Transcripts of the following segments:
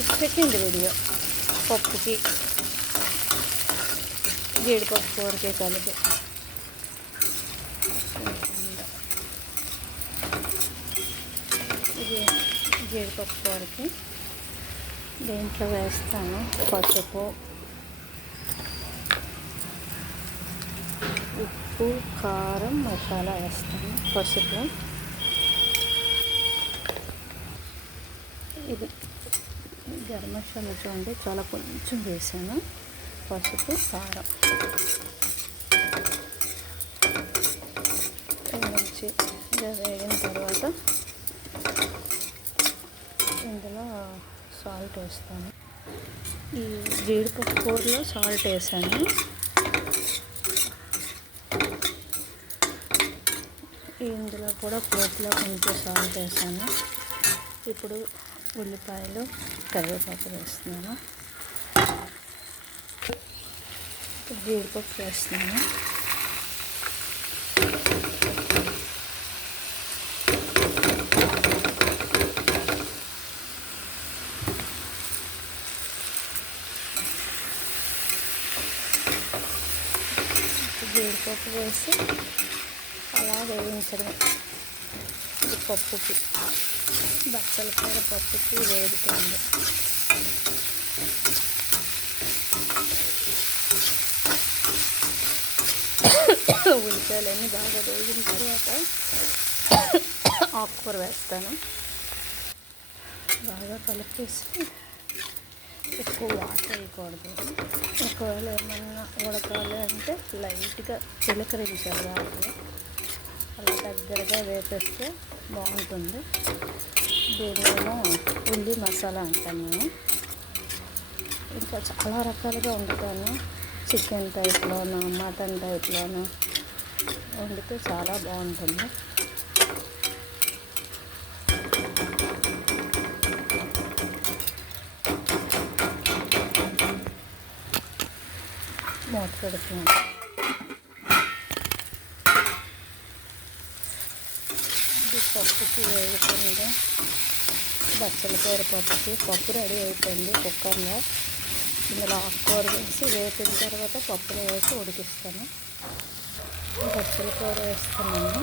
ఇది second video. పప్పుకి జీడిపప్పు కూరకి కలిపి ఇది జీడిపప్పు కూరకి దీంట్లో వేస్తాను పసుపు, ఉప్పు, కారం, మసాలా వేస్తాను. పసుపు ఇది గరం మసాలా చూడండి చాలా కొంచెం వేసాను. పసుపు, కారం మంచి వేగిన తర్వాత ఇందులో సాల్ట్ వేస్తాను. ఈ జీడిపప్పు కూరలో సాల్ట్ వేసాను. ఇందులో కూడా పోపులో కొంచెం సాల్ట్ వేసాను. ఇప్పుడు ఉల్లిపాయలు, కరివేపాకు వేస్తున్నాను. జీడిపప్పు వేస్తున్నాను. జీడిపప్పు వేసి అలా వేయించడం. ఇది పప్పుకి, బచ్చల కూర పప్పుకి వేడుతుంది. ఉల్లిపాయలన్నీ బాగా వేగిన తర్వాత ఆకుకూర వేస్తాను. బాగా కలిపేసి ఎక్కువ వాటర్ వేయకూడదు. ఒకవేళ ఏమన్నా ఉడకాలి అంటే లైట్గా చిలకరించాలి వాటర్. అలా దగ్గరగా వేపేస్తే బాగుంటుంది. దీనిలో ఉల్లి మసాలా అంటాను నేను. ఇంకా చాలా రకాలుగా వండుతాను. చికెన్ టైప్లోను, మటన్ టైప్లోను వండితే చాలా బాగుంటుంది. మూత పెడుతున్నాను. ఇది పప్పుకి వేగుతుంది. బచ్చల కూర పప్పుకి పప్పు రెడీ అయిపోయింది కుక్కర్లో. ఇందులో ఆకుకూర వేసి వేపిన తర్వాత పప్పులో వేసి ఉడికిస్తాను. బచ్చల కూర వేస్తున్నాను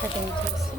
కటింగ్ చేసి.